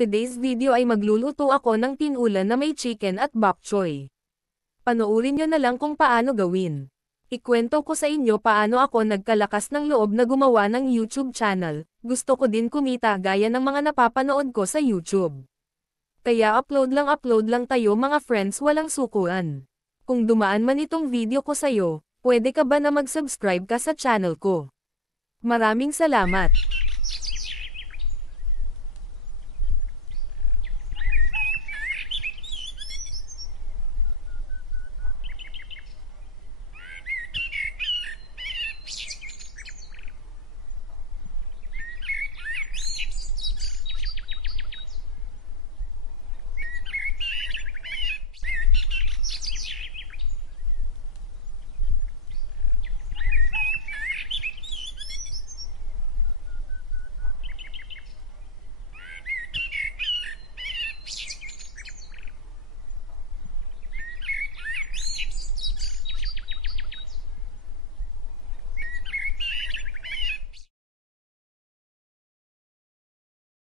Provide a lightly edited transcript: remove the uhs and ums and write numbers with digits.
Today's video ay magluluto ako ng tinulan na may chicken at bok choy. Panoorin nyo na lang kung paano gawin. Ikwento ko sa inyo paano ako nagkalakas ng loob na gumawa ng YouTube channel. Gusto ko din kumita gaya ng mga napapanood ko sa YouTube. Kaya upload lang tayo mga friends, walang sukuan. Kung dumaan man itong video ko sa'yo, pwede ka ba na mag-subscribe ka sa channel ko? Maraming salamat!